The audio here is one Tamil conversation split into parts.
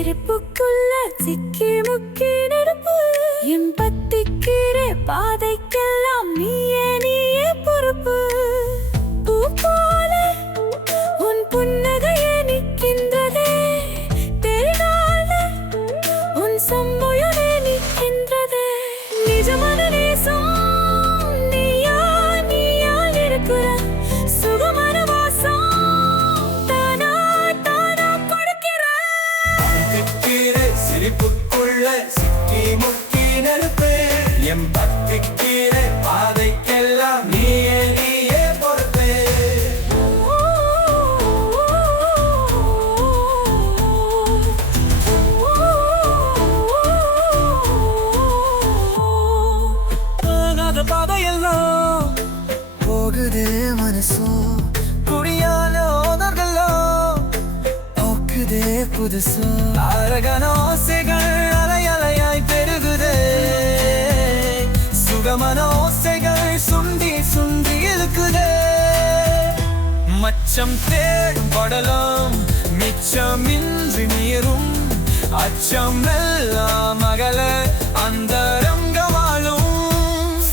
சிரிப்புக்குள்ள சிக்கி முக்கி நெருப்பு முக்கி நெருப்பு எம் பத்திக்கீரை பாதைக்கெல்லாம் நீயே நீயே பொறுப்பே. போகாத பாதையெல்லாம் போகுது மனசோ. குடியான ஓனர்களோ போக்குதே புதுசோ. அழகான மன ஓசைகள் சுண்டி சுண்டி இழுக்குது. மச்சம் தேடும் படலம் மிச்சமின்றி நீரும் அச்சம் எல்லாம் அகல அந்த வாழும்.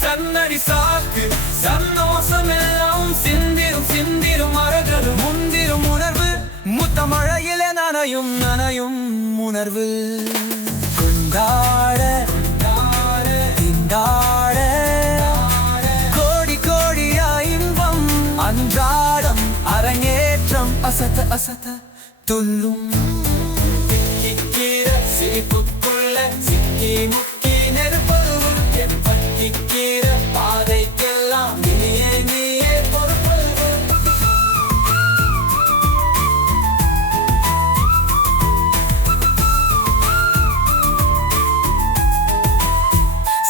சன்னடி சாக்கு சந்தோஷம் எல்லாம் சிந்திரும் சிந்திரும் அழகரும் முந்திரும் உணர்வு. முத்த மழையில நனையும் நனையும் உணர்வு. கொண்டாட அசத்த அசத்த துள்ளும் திக்கிக்கிற சிரிப்புக்குள்ள சிக்கி முக்கி நெருப்பது என் பத்திக்கிற பாதைக்கெல்லாம் நீயே நீயே பொறுப்பு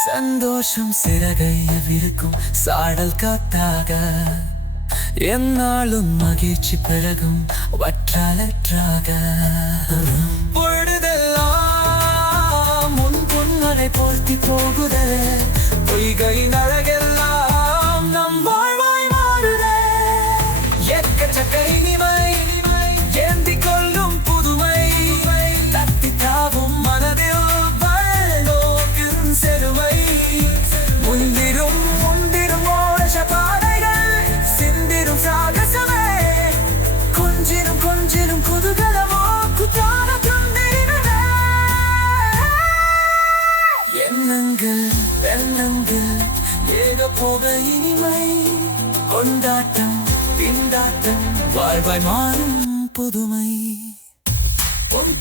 சந்தோஷம் சிறகைய விருக்கும் சாடல் காத்தாக என்னாலும் மகிழ்ச்சி பிறகும் வற்றாலற்றாக. பொழுதெல்லாம் முன் புன்னரை போர்த்தி போகுதே. பொய்கை அழகெல்லாம் நம் வாழ்வாய் மாறுதே. எக்கச்சக்கை இனிமை கொஞ்சிரும் குதூகலமோ குத்தான தந்திரமே எண்ணங்கள் வெள்ளங்கள் ஏக போக இனிமை கொண்டாட்டம் திண்டாட்டம் வாழ்வாய் மாறும் புதுமை. பொன்